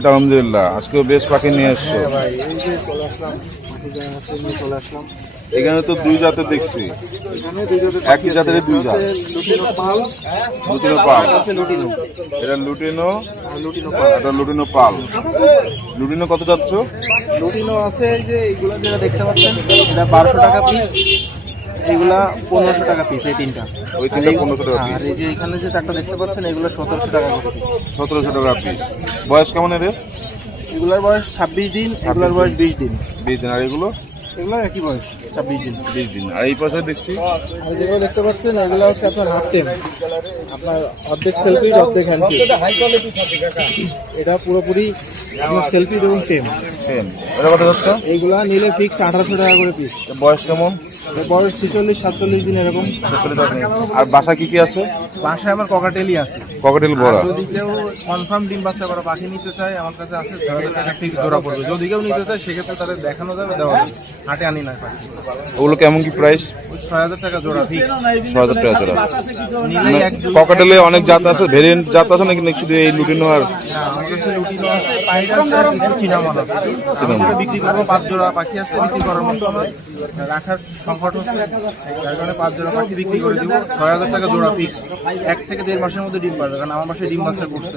আলহামদুলিল্লাহ, আজকেও বেশ পাখি নিয়ে এসছো। এখানে তো দুই জাতের দেখছি, একই জাতের দুই জাত। লুটিনো পাল, এটা লুটিনো, এটা লুটিনো পাল। লুটিনো কত যাচ্ছ? লুটিনো আছে এই যে এইগুলো যেটা দেখতে পাচ্ছেন, এটা 1200 টাকা পিস, এইগুলা 1500 টাকা পিস। এই তিনটা, ওই তিনটা 1500 টাকা পিস। আর এই যে এখানে যে চারটা দেখতে পাচ্ছেন, এগুলো 1700 টাকা করে। 1700 টাকা পিস। বয়স কেমন এদের? এগুলার বয়স 26 দিন, এগুলার বয়স 20 দিন। 20 দিন। আর এগুলো? এগুলো একই বয়স, 26 দিন। 20 দিন। আর এই পাশে দেখছি আর যেগুলো দেখতে পাচ্ছেন, এগুলো হচ্ছে আপনার হাফ টেম, আপনার অর্ধেক সেলফি অর্ধেক হ্যান্ড। এটা পুরোপুরি আপনার সেলফি এবং টেম। এটা কত যাচ্ছে? এইগুলা নিলে ফিক্সড 1800 টাকা করে পিস। বয়স কেমন? বয়স 46-47 দিন এরকম। আর বাসা কি কি আছে? বাসায় আমার ককাটেলই আছে। ককাটেল বড়া। যদি কেউ কনফার্ম ডিম বাচ্চা করা পাখি নিতে চায়, আমার কাছে আছে 6000 টাকা ফিক্স জোড়া পড়বে। যদি কেউ নিতে চায় সেক্ষেত্রে তাদের দেখানো যাবে, দেওয়া যাবে। হাটে আনি না পাখি। ওগুলো কেমন কি প্রাইস? 6000 টাকা জোড়া ফিক্স। 6000 টাকা জোড়া। নিলেই এক ককাটেলে অনেক জাত আছে, ভেরিয়েন্ট জাত আছে নাকি শুধু এই লুটিনো? আর আমার কাছে লুটিনো আছে, পাইড আছে, কিছু চিনামন আছে। আমরা বিক্রি করবো 5 জোড়া পাখি আছে বিক্রি করার মতো, রাখার সংকট হচ্ছে, যার কারণে 5 জোড়া পাখি বিক্রি করে দিব। 6000 টাকা জোড়া ফিক্স। 1 থেকে 1.5 মাসের মধ্যে ডিম পারবে, কারণ আমার বাসায় ডিম বাচ্চা করছে।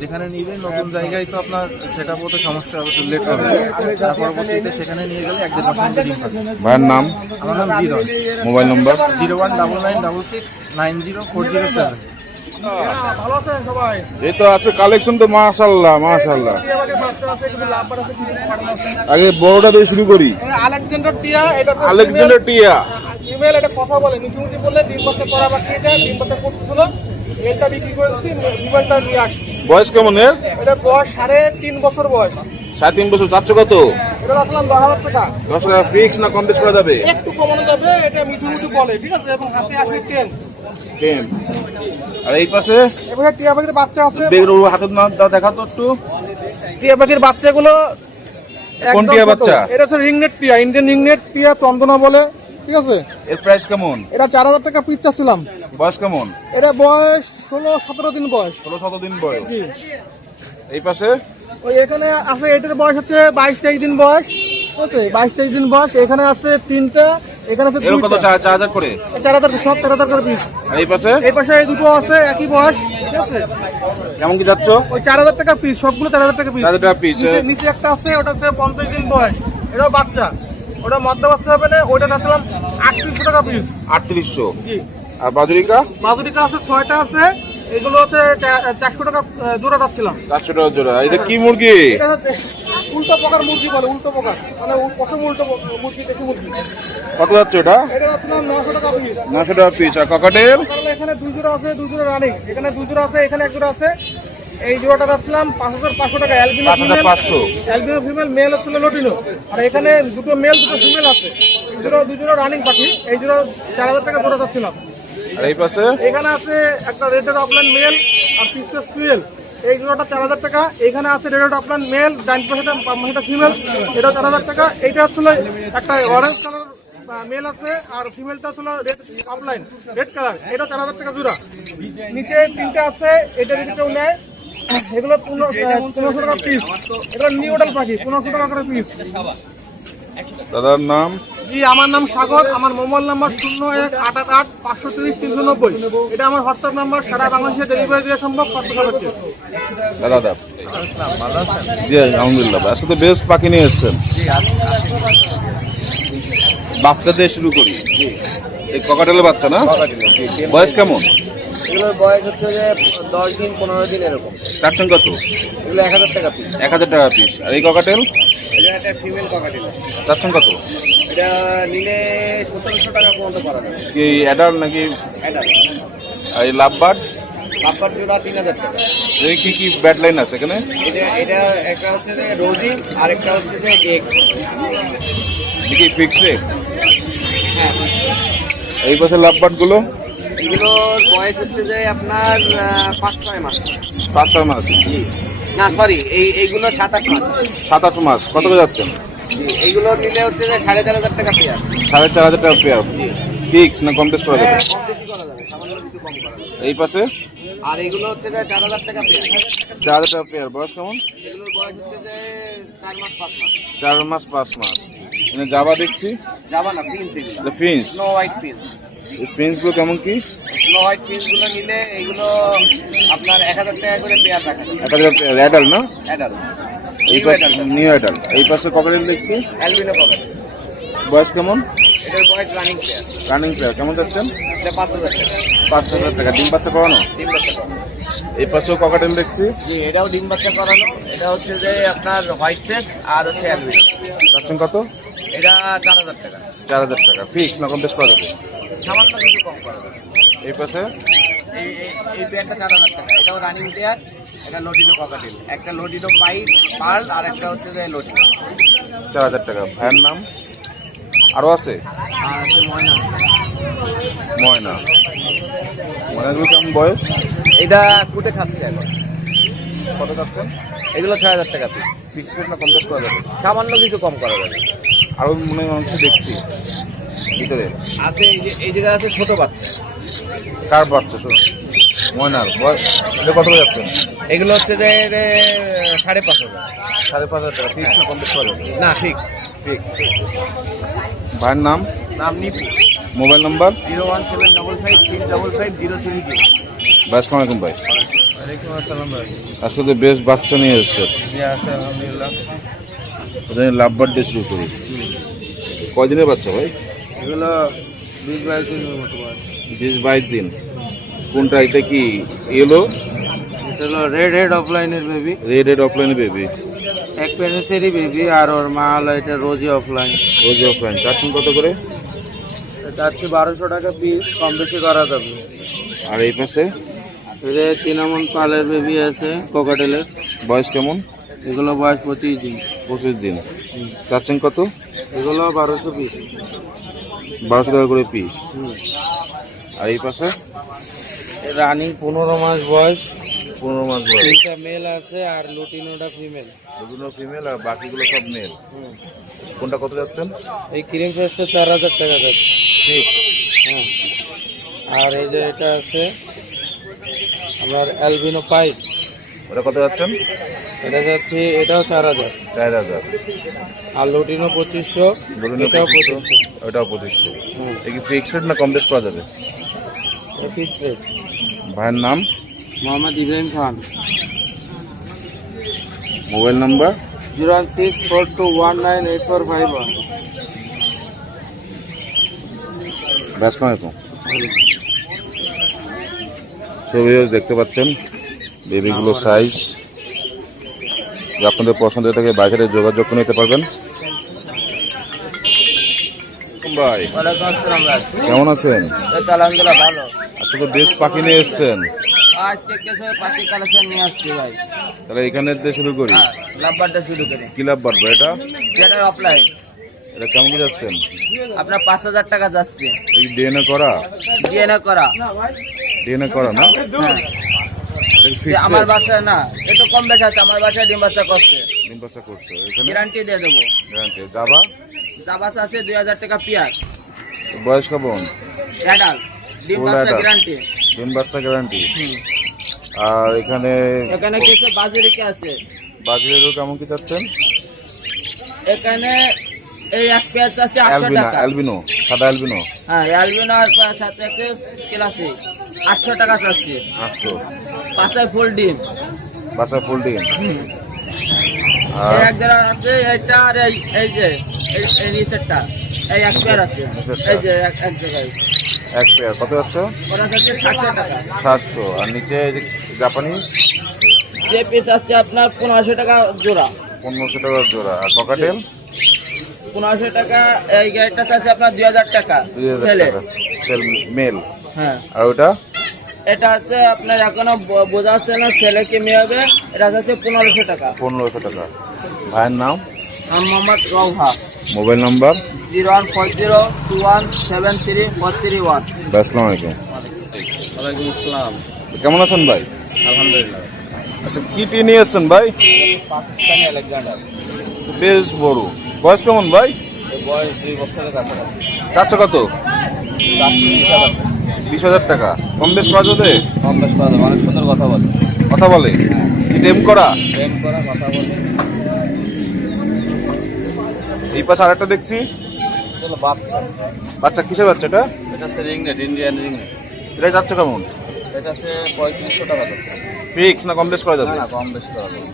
যেখানে নিবেন নতুন জায়গায় তো আপনার সেটা বলতে সমস্যা হবে, লেট হবে। তার পরবর্তীতে সেখানে নিয়ে গেলে 1-1.5 মাসের মধ্যে ডিম পারবে। ভাইয়ের নাম? আমার নাম হৃদয়। মোবাইল নম্বর? 0199669047। ভালো আছেন সবাই? এই তো আছে কালেকশন তো, মাশাআল্লাহ মাশাআল্লাহ। আগে বড়টা দিয়ে শুরু করি। আলেকজান্ডার টিয়া, এটা আলেকজান্ডার টিয়া ফিমেল। এটা কথা বলে মিঠুমিঠি বললে ডিম বাচ্চা করা বাকি, এটা ডিম বাচ্চা করতেছিল, এটা বিক্রি করে দিচ্ছি, ফিমেলটা নিয়ে আসছি। বয়স কেমন এর? এটা বয়স 3.5 বছর বয়স। 3.5 বছর। চাচ্ছ কত? এটা রাখলাম 10,000 টাকা। 10 টাকা ফিক্স না কম বেশ করা যাবে? একটু কমানো যাবে, এটা মিঠুমিঠি বলে, ঠিক আছে, এবং হাতে আসে 10। আর এই পাশে এবারে টিয়া পাখির বাচ্চা আছে, দেখো হাতে না দেখা তো একটু। টিয়া পাখির বাচ্চাগুলো কোন টিয়া বাচ্চা? এটা হচ্ছে রিংনেট টিয়া, ইন্ডিয়ান রিংনেট টিয়া, চন্দনা বলে, ঠিক আছে। এর প্রাইস কেমন? এটা 4000 টাকা পিস চাচ্ছিলাম। বয়স কেমন? এটা বয়স 16-17 দিন বয়স। 16-17 দিন বয়স। জি। এই পাশে ওই এখানে আছে, এটার বয়স হচ্ছে 22-23 দিন বয়স, ঠিক আছে, 22-23 দিন বয়স। এখানে আছে 3টা, এখানে আছে এর কত? 2টা। 4000 করে। 4000, সব 4000 করে পিস। আর এই পাশে? এই পাশে এই দুটো আছে একই বয়স, ঠিক আছে। কেমন কি যাচ্ছ? ওই 4000 টাকা পিস, সবগুলো 4000 টাকা পিস। 4000 টাকা পিস। নিচে একটা আছে, ওটা হচ্ছে 50 দিন বয়স, এটাও বাচ্চা, ওটা মদ্দা বাচ্চা হবে না, ওইটা চাচ্ছিলাম 3800 টাকা পিস। 3800। জি। আর বাজুরিকা? বাজুরিকা আছে 6টা আছে, এগুলো হচ্ছে 400 টাকা জোড়া যাচ্ছিলাম। 400 টাকা জোড়া। এটা কি মুরগি? এটা হচ্ছে উল্টো প্রকার মুরগি বলে, উল্টো প্রকার মানে পশম উল্টো মুরগি, দেশি মুরগি। কত যাচ্ছে ওটা? এটা যাচ্ছিলাম 900 টাকা পিস। 900 টাকা পিস। আর ককাটেল? এখানে 2 জোড়া আছে, 2 জোড়া রানিং, এখানে 2 জোড়া আছে, এখানে 1 জোড়া আছে। এই জোড়াটা যাচ্ছিলাম 5500 টাকা। অ্যালবিনো 5500। অ্যালবিনো ফিমেল, মেল হচ্ছে লটিনো। আর এখানে দুটো মেল দুটো ফিমেল আছে, 2 জোড়া রানিং পাখি। এই জোড়া 4000 টাকা জোড়া যাচ্ছিলাম। আর এই পাশে? এখানে আছে একটা রেডেড অফলাইন মেল আর পিসলেস ফিমেল, এই জোড়াটা 4000 টাকা। এখানে আছে রেডেড অফলাইন মেল, ডাইন পাশে ফিমেল, এটা 4000 টাকা। এইটা হচ্ছে একটা অরেঞ্জ কালার মেল আছে, আর ফিমেলটা হচ্ছে রেড অফলাইন, রেড কালার, এটা 4000 টাকা জোড়া। নিচে 3টা আছে, এটা যদি কেউ নেয়, এগুলো 1500 টাকা পিস। এগুলো নিউডাল পাখি, 1500 টাকা করে পিস। দাদার নাম? জি, আমার নাম সাগর। আমার মোবাইল নাম্বার 0188-530-390। এটা আমার হোয়াটসঅ্যাপ নাম্বার। সারা বাংলাদেশে ডেলিভারি দেওয়া সম্ভব, কত হচ্ছে। দাদা জি আলহামদুলিল্লাহ। আজকে তো বেশ পাখি নিয়ে এসছেন। বাচ্চা দিয়ে শুরু করি। এই ককাটেলের বাচ্চা না? বয়স কেমন? এগুলোর বয়স হচ্ছে যে 10 দিন 15 দিন এরকম। চাচ্ছেন কত? এগুলো 1000 টাকা পিস। 1000 টাকা পিস। আর এই ককাটেল? এটা একটা ফিমেল ককাটেল, চাচ্ছেন কত? এটা নিলে 1700 টাকা পর্যন্ত পাওয়া যাবে। কি অ্যাডাল্ট নাকি? এটা আর এই লাভবার্ড? বাপ্পার জোড়া 3000 টাকা। এই কি কি ব্যাড লাইন আছে এখানে? এটা একটা হচ্ছে যে রোজি, আর একটা হচ্ছে যে কেক। কি ফিক্স রেট? এই পাশে লাভবার্ড গুলো? এগুলোর বয়স হচ্ছে যে আপনার 5-6 মাস। 5-6 মাস? না সরি, এইগুলো 7-8 মাস। 7-8 মাস। কত করে যাচ্ছেন? এইগুলো নিলে হচ্ছে যে 4500 টাকা পেয়ার। 4500 টাকা পেয়ার। ফিক্স না কম বেশ করা যাবে? কম বেশি করা যাবে, সামান্য কিছু কম করা যাবে। এই পাশে? আর এগুলো হচ্ছে যে 4000 টাকা পেয়ার। 4000 টাকা পেয়ার। বয়স কেমন? এগুলোর বয়স হচ্ছে যে 4 মাস 5 মাস। 4 মাস 5 মাস। মানে জাবা দেখছি, যাবা না ফিন্স এগুলো, এটা ফিন্স। Snow white ফিন্স। এই ফিন্সগুলো কেমন কি? স্নো হোয়াইট ফিন্স গুলো নিলে এইগুলো আপনার 1000 টাকা করে পেয়ার রাখা যাবে। 1000 পেয়ার। অ্যাডাল্ট না? অ্যাডাল্ট এই পাশে নিউ অ্যাডাল্ট। এই পাশে ককাটেল দেখছি, অ্যালবিনো পকেট। বয়স কেমন? এটার বয়স রানিং পেয়ার। Running pair. কেমন যাচ্ছেন? এটা 5000 টাকা। 5000 টাকা। ডিম বাচ্চা করানো? ডিম বাচ্চা করানো। এই পাশেও ককাটেল দেখছি, জি, এটাও ডিম বাচ্চা করানো। এটা হচ্ছে যে আপনার হোয়াইট ফেস আর হচ্ছে অ্যালবিনো। যাচ্ছেন কত? এটা 4000 টাকা। 4000 টাকা। ফিক্স না কম বেশ করা যাবে? সামান্য কিছু কম করা যাবে। এই পাশে এই পেয়ারটা 4000 টাকা। এটাও রানিং পেয়ার। এটা লটিনো ককাটেল, একটা লটিনো পার্ল আর একটা হচ্ছে যে লটিনো। 4000 টাকা। ভাইয়ের নাম? আরো আছে? আর হচ্ছে ময়না। ময়না। ময়নাগুলো কেমন বয়স? এটা কুটে খাচ্ছে এখন। কত যাচ্ছেন? এগুলো 6000 টাকা পিস। ফিক্স রেট না কম বেশ করা যাবে? সামান্য কিছু কম করা যাবে। আরো মনে হয় অনেক কিছু দেখছি ভিতরে। আছে এই জায়গায় আছে ছোট বাচ্চা। কার বাচ্চা? ময়নার বয়স এটা কত করে যাচ্ছেন? এগুলো হচ্ছে যে 5,500। 5500 টাকা। ফিক্স না কম বেশ করা যাবে? না ঠিক। ফিক্স। ভাইয়ের নাম? নাম নিপু। Mobile number? 01755535503। ভাই আসসালামু আলাইকুম ভাই। ওয়ালাইকুম আসসালাম ভাই। আজকে তো বেশ বাচ্চা নিয়ে এসেছে। জি আছে আলহামদুলিল্লাহ। লাভবার ডে শুরু করি। কয়দিনের বাচ্চা ভাই? এগুলো 20-22 দিনের মতো বয়স। 20-22 দিন। কোনটা? এটা কি ইয়েলো? এটা হলো রেড অফলাইনের বেবি। Red offline baby. এক প্যারেন্টসেরই বেবি। আর ওর মা হলো এটা রোজি অফলাইন। রোজি অফলাইন। চাচ্ছেন কত করে? চাচ্ছি 1200 টাকা পিস, কম বেশি করা যাবে। আর এই পাশে এর চিনামন পালের বেবি আছে কোকাটেলের। বয়স কেমন? এগুলো বয়স 25 দিন। 25 দিন। চাচ্ছেন কত? এগুলো 1200 পিস। 1200 টাকা করে পিস। আর এই পাশে রানিং 15 মাস বয়স। 15 মাস বয়স। তিনটা মেল আছে আর লুটিনোটা ফিমেল। দুটো ফিমেল আর বাকিগুলো সব মেল। কোনটা কত যাচ্ছেন? এই ক্রিম ফেসটা 4000 টাকা যাচ্ছে। ফিক্স। হ্যাঁ। আর এই যে এটা আছে আমার অ্যালবিনো পাইপ। ওটা কত যাচ্ছেন? এটা যাচ্ছে, এটাও 4000। 4000। আর লুটিনো 2500। এটাও 2500। ওটাও 2500। এটা কি ফিক্স রেট না কম বেশ করা যাবে? Fix rate. ভাইয়ের নাম? মোহাম্মদ ইব্রাহিম খান। Mobile number? 01642198451। আসসালামু আলাইকুম। তো ভিউয়ার্স দেখতে পাচ্ছেন বেবিগুলো সাইজ। আপনাদের পছন্দ থেকে বাইরে যোগাযোগ করে নিতে পারবেন। ভাই ওয়ালাইকুম আসসালাম ভাই। কেমন আছেন? এই তো আলহামদুলিল্লাহ ভালো। আজকে তো বেশ পাখি নিয়ে এসছেন, আজকে কিছু পাখি কালেকশন নিয়ে আসছি ভাই। তাহলে এখানে দিয়ে শুরু করি। হ্যাঁ, লাভবারটা শুরু করি। কি লাভ বাড়বে এটা? যেটা অফলাইন এটা কেমন কি যাচ্ছেন? আপনার 5000 টাকা যাচ্ছে। এই ডিএনএ করা? ডিএনএ করা। ডিএনএ করা না? হ্যাঁ। এটা সে fixed আমার rate? বাসায় না, একটু কম বেশি আছে। আমার বাসায় ডিম বাচ্চা করছে, ডিম বাচ্চা করছে এখানে? গ্যারান্টি দিয়ে দেবো। গ্যারান্টি। জাবা? জাবাস আছে 2000 টাকা পিয়ার। বয়স কেমন? অ্যাডাল্ট ডিম Full বাচ্চা adult। গ্যারান্টি। ডিম বাচ্চা গ্যারান্টি। আর এখানে এখানে কিছু বাজুরিকে আছে। বাজারেরও কেমন কি চাচ্ছেন? এখানে এই এক পেয়ার আছে 800 অ্যালবিনো, টাকা। অ্যালবিনো, সাদা অ্যালবিনো। হ্যাঁ, অ্যালবিনো আর সাথে আছে ক্লাসে 800 টাকা চাচ্ছি। 800। পাশে ফুল ডিম। বাচ্চা ফুল ডিম। এই আর এক জোড়া আছে এটা। আর এই যে এই নিচেরটা এই এক পেয়ার আছে। নিচেরটা? এই যে এক জায়গায় এক পেয়ার কত যাচ্ছে? ওরা যাচ্ছে 700 টাকা। 700। আর নিচে এই যে জাপানি? যে পিস আছে আপনার 1500 টাকা জোড়া। 1500 টাকা জোড়া। আর ককাটেল? 1500 টাকা। এই গাড়িটা আছে আপনার 2000 টাকা 2000 ছেলে। টাকা। সেল মেল। হ্যাঁ, আর ওটা? এটা হচ্ছে আপনার এখনো বোঝা যাচ্ছে না ছেলে কি মেয়ে হবে। এটা হচ্ছে 1500 টাকা। 1500 টাকা। ভাইয়ের নাম? আমি মোহাম্মদ রওহা। Mobile number? 01402173431। আসসালামু আলাইকুম। ওয়ালাইকুম আসসালাম। কেমন আছেন ভাই? আলহামদুলিল্লাহ। আচ্ছা কি টি নিয়ে এসছেন ভাই? পাকিস্তানি আলেকজান্ডার। বেশ বড়। বয়স কেমন ভাই? বয়স 2 বছরের কাছাকাছি। চাচ্ছ কত? 20,000। 20,000 টাকা। কম বেশ করা যাবে? কম বেশ করা যাবে, অনেক সুন্দর কথা বলে। কথা বলে? টেম করা? প্রেম করা, কথা বলে। এই পাশে আরেকটা দেখছি। চলো বাচ্চা, বাচ্চা কিসের বাচ্চা এটা? এটা হচ্ছে রিংনেট, ইন্ডিয়ান রিংনেট। এটা যাচ্ছে কেমন? এটা হচ্ছে 3500 টাকা যাচ্ছে। ফিক্স না কম বেশ করা না যাবে? না, কম বেশ করা যাবে।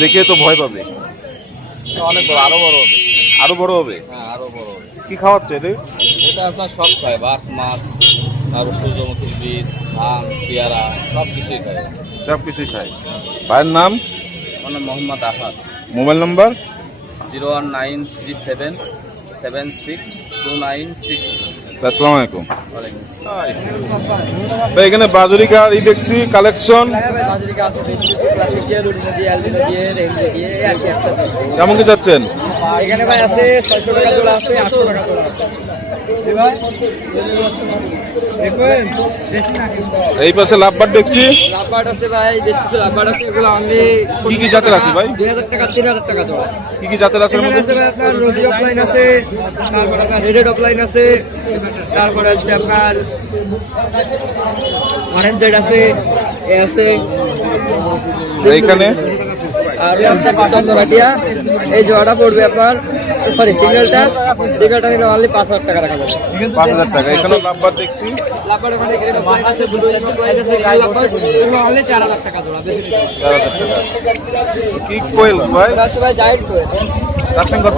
দেখে তো ভয় পাবে। এটা অনেক বড়, আরো বড় হবে। আরো বড় হবে? হ্যাঁ, আরো বড় হবে। কি খাওয়াচ্ছে এদের? এটা আপনার সব খায়, ভাত, মাছ, তারপর সূর্যমুখীর বীজ, ধান, পেয়ারা, সব কিছুই খায়। সব কিছুই খায়। ভাইয়ের নাম? আমার নাম মোহাম্মদ আহাদ। Mobile number? 01937 762962। আসসালামু আলাইকুম। ওয়ালাইকুম ভাই এখানে বাজরিকার এই দেখছি কালেকশন, কেমন কি যাচ্ছেন? এখানে ভাই আছে 600 টাকা জোড়া আছে, 800 টাকা জোড়া আছে। এই পাশে লাভবার দেখছি, লাভবার্ড আছে ভাই, বেশ কিছু লাভবার্ড আছে, এগুলো অনলি কি কি জাতের আছে ভাই? 2000 টাকা 3000 টাকা জোড়া। কি কি জাতের আছে এর এখানে মধ্যে? আছে ভাই আপনার রোজি অফলাইন আছে, তারপর আপনার রেডেড অফলাইন আছে, তারপরে হচ্ছে আপনার অরেঞ্জ জেড আছে, এ আছে, এইখানে আর হচ্ছে চন্দ্রহাটিয়া। এই জোড়াটা পড়বে আপনার, সরি সিঙ্গেলটা নিলে অনলি 5000 টাকা রাখা যাবে। 5,000 টাকা। এখানে লাভবার দেখছি, লাভবার্ড ওখানে গ্রেড অফলাইন আছে, ব্লু অফলাইন আছে, গাল লাভবার্ড, এগুলো অনলি 4000 টাকা জোড়া, বেশি নিতে হবে। 4,000 টাকা। কি কোয়েল ভাই? এটা হচ্ছে ভাই জায়েন্ট কোয়েল, যাচ্ছেন কত?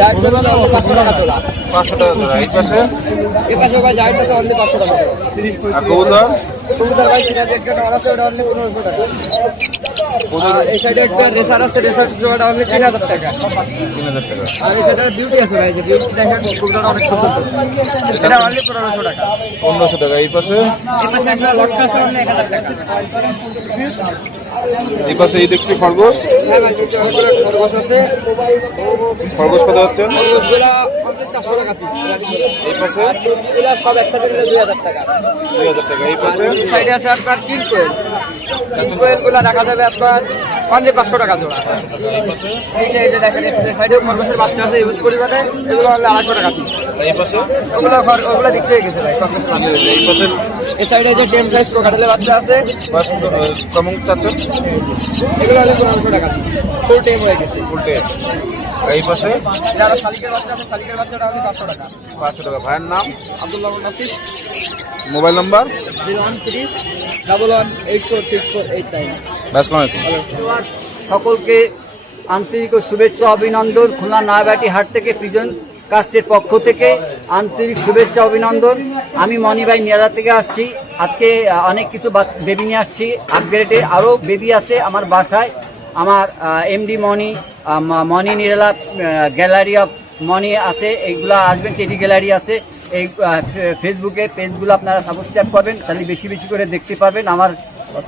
জায়েন্ট কোয়েল হলো অনলি 500 টাকা জোড়া। 500 টাকা জোড়া। এই পাশে এই পাশে ভাই জায়েন্ট আছে অনলি 500 টাকা জোড়া। আর কবুতর? কবুতর ভাই সিরাজ একটা নর আছে, ওটা অনলি 1500 টাকা। আর এই সাইডে একটা রেসার আছে, রেসার জোড়াটা অনলি 3000 টাকা। 3,000 টাকা। আর এই সাইডে বিউটি আছে ভাই, যে বিউটি দেখেন কবুতরটা অনেক সুন্দর, এটা অনলি 1500 টাকা। 1500 টাকা। এই পাশে? এই পাশে একটা লটকা আছে অনলি 1000 টাকা। এই পাশে এই দেখছি খরগোশ, হ্যাঁ ভাই, কিছু অনেকগুলো খরগোশ আছে, খরগোশ কত যাচ্ছেন? খরগোশগুলো অনলি 400 টাকা পিস। এই পাশে এগুলো সব একসাথে নিলে 2000 টাকা। 2,000 টাকা। এই পাশে এই সাইডে আছে আপনার কিং কোয়েল, কিং কোয়েলগুলো রাখা যাবে আপনার অনলি 500 টাকা জোড়া। এই সাইডে দেখেন, এই সাইডেও খরগোশের বাচ্চা আছে ইউজ পরিমাণে, এগুলো অনলি 250 টাকা পিস। এই পাশে ওগুলো বিক্রি হয়ে গেছে ভাই, খরগোশের বাচ্চা। এই পাশে এই সাইডে যে টেম সাইজ কোকাটেলের বাচ্চা আছে, কেমন চাচ্ছেন? এগুলো হলে 1500 টাকা পিস, ফুল টেম হয়ে গেছে। উল্টে। এই পাশে যারা শালিকের বাচ্চা আছে, শালিকের বাচ্চাটা হলে 500 টাকা। 500 টাকা। ভাইয়ের নাম? Abdullah Nasir, mobile number? 01311846489। আসসালামু আলাইকুম। সকলকে আন্তরিক ও শুভেচ্ছা অভিনন্দন। খুলনা নয়াবাটি হাট থেকে পিজন কাস্টের পক্ষ থেকে আন্তরিক শুভেচ্ছা অভিনন্দন। আমি মনিভাই নিয়ারা থেকে আসছি। আজকে অনেক কিছু বেবি নিয়ে আসছি আপগ্রেডে, আরও বেবি আছে আমার বাসায়। আমার MD Moni Nirala gallery of money আছে, এইগুলা আসবেন। টেডি গ্যালারি আছে, এই ফেসবুকে পেজগুলো আপনারা সাবস্ক্রাইব করবেন, তাহলে বেশি বেশি করে দেখতে পারবেন। আমার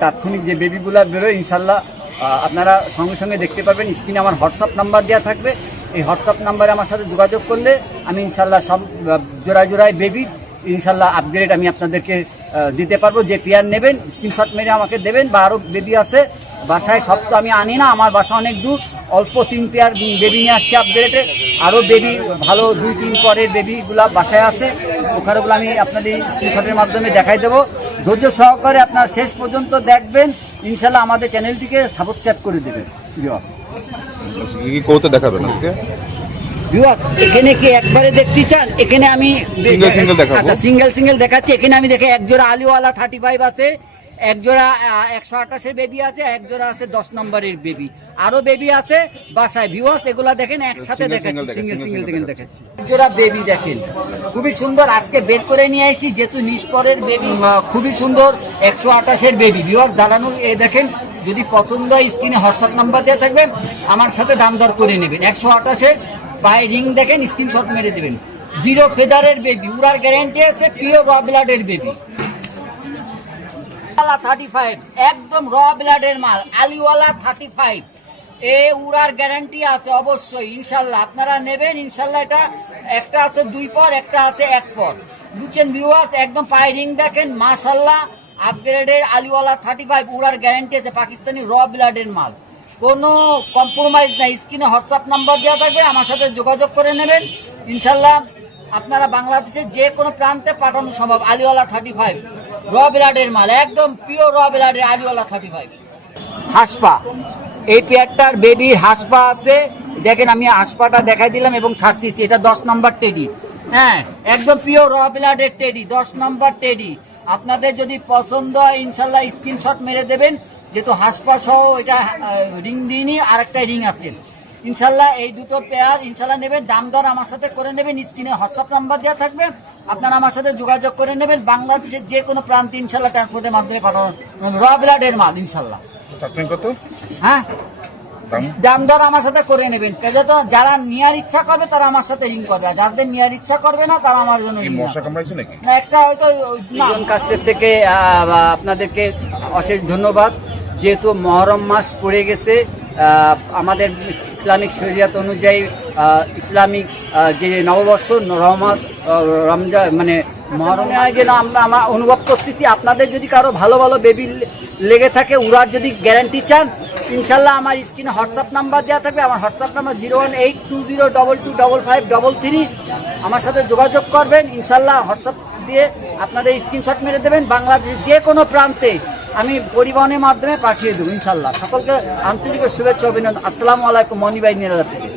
তাৎক্ষণিক যে বেবিগুলো বেরোয় ইনশাল্লাহ আপনারা সঙ্গে সঙ্গে দেখতে পারবেন। স্ক্রিনে আমার হোয়াটসঅ্যাপ নাম্বার দেওয়া থাকবে, এই হোয়াটসঅ্যাপ নাম্বারে আমার সাথে যোগাযোগ করলে আমি ইনশাল্লাহ সব জোড়ায় জোড়ায় বেবি ইনশাল্লাহ আপগ্রেড আমি আপনাদেরকে দিতে পারবো। যে পেয়ার নেবেন স্ক্রিনশট মেরে আমাকে দেবেন। বা আরও বেবি আছে বাসায়, সব তো আমি আনি না, আমার বাসা অনেক দূর, অল্প 3 পেয়ার বেবি নিয়ে আসছি আপগ্রেডে। আরও বেবি ভালো 2-3 পরের বেবিগুলা বাসায় আছে, ওখানেগুলো আমি আপনাদের স্ক্রিনশটের মাধ্যমে দেখাই দেবো। ধৈর্য সহকারে আপনার শেষ পর্যন্ত দেখবেন, ইনশাল্লাহ আমাদের চ্যানেলটিকে সাবস্ক্রাইব করে দেবেন। কি করতে দেখাবেন আজকে? এখানে কি একবারে দেখতে চান? এখানে আমি সিঙ্গেল দেখাবো। আচ্ছা, সিঙ্গেল দেখাচ্ছি। এখানে আমি দেখে এক জোড়া আলিওয়ালা 35 আছে, এক জোড়া 128-এর বেবি আছে, এক জোড়া আছে 10 নম্বরের বেবি, আরো বেবি আছে বাসায়। ভিউয়ার্স এগুলা দেখেন একসাথে দেখাচ্ছি, সিঙ্গেল দেখাচ্ছি। এক জোড়া বেবি দেখেন খুবই সুন্দর, আজকে বের করে নিয়ে আসছি যেহেতু নিষ্পরের বেবি, খুবই সুন্দর 128-এর বেবি। ভিউয়ার্স দাঁড়ানো দেখেন, যদি পছন্দ হয় স্ক্রিনে হোয়াটসঅ্যাপ নাম্বার দেওয়া থাকবে, আমার সাথে দাম দর করে নেবেন। 128-এর পায়ে রিং দেখেন, স্ক্রিনশট মেরে দেবেন। 0 ফেদারের বেবি, উড়ার গ্যারান্টি আছে, পিওর র ব্লাডের বেবি। 35 একদম র ব্লাডের মাল, আলিওয়ালা 35, এ উড়ার গ্যারান্টি আছে অবশ্যই ইনশাল্লাহ। আপনারা নেবেন ইনশাল্লাহ। এটা একটা আছে 2 পর, একটা আছে 1 পর, বুঝছেন ভিউয়ার্স? একদম পায়ে রিং দেখেন, মাশাল্লাহ আপগ্রেডের আলিওয়ালা 35, উড়ার গ্যারান্টি আছে, পাকিস্তানি র ব্লাডের মাল, কোনো কম্প্রোমাইজ নাই। স্ক্রিনে হোয়াটসঅ্যাপ নাম্বার দেওয়া থাকবে, আমার সাথে যোগাযোগ করে নেবেন ইনশাল্লাহ। আপনারা বাংলাদেশের যে কোনো প্রান্তে পাঠানো সম্ভব। আলিওয়ালা 35 র ব্লাডের মাল, একদম পিওর র ব্লাডের আলিওয়ালা 35। হাসপা, এই পেয়ারটার বেবি হাসপা আছে, দেখেন আমি হাসপাটা দেখাই দিলাম এবং ছাড়তেছি। এটা 10 নম্বর টেডি, হ্যাঁ একদম পিওর র ব্লাডের টেডি, 10 নম্বর টেডি। আপনাদের যদি পছন্দ হয় ইনশাল্লাহ স্ক্রিনশট মেরে দেবেন, যেহেতু হাসপা সহ এটা রিং দিইনি, আর একটা রিং আছে ইনশাল্লাহ। এই দুটো পেয়ার ইনশাল্লাহ নেবেন, দাম দর আমার সাথে করে নেবেন। স্ক্রিনে হোয়াটসঅ্যাপ নাম্বার দেওয়া থাকবে, আপনারা আমার সাথে যোগাযোগ করে নেবেন। বাংলাদেশের যে কোনো প্রান্তে ইনশাল্লাহ ট্রান্সপোর্টের মাধ্যমে পাঠানো র ব্লাডের মাল ইনশাল্লাহ। কত হ্যাঁ, দাম দর আমার সাথে করে নেবেন। তো যারা নেওয়ার ইচ্ছা করবে তারা আমার সাথে রিং করবে, আর যাদের নেওয়ার ইচ্ছা করবে না তারা আমার জন্য ring মশা করবে। কামড়াইছে নাকি? না, একটা হয়তো কাস্টের থেকে আপনাদেরকে অশেষ ধন্যবাদ। যেহেতু মহরম মাস পড়ে গেছে, আমাদের ইসলামিক শরিয়াত অনুযায়ী ইসলামিক যে নববর্ষ রমজান মানে মহরমে হয়, যেন আমরা অনুভব করতেছি। আপনাদের যদি কারো ভালো ভালো বেবি লেগে থাকে, উড়ার যদি গ্যারান্টি চান ইনশাল্লাহ আমার স্ক্রিনে হোয়াটসঅ্যাপ নাম্বার দেওয়া থাকবে। আমার হোয়াটসঅ্যাপ নাম্বার 0182022555533। আমার সাথে যোগাযোগ করবেন ইনশাল্লাহ। হোয়াটসঅ্যাপ দিয়ে আপনাদের স্ক্রিনশট মেরে দেবেন। বাংলাদেশের যে কোনো প্রান্তে আমি পরিবহনের মাধ্যমে পাঠিয়ে দেবো ইনশাল্লাহ। সকলকে আন্তরিক শুভেচ্ছা অভিনন্দন। আসসালামু আলাইকুম, মনি ভাই নিরালা থেকে।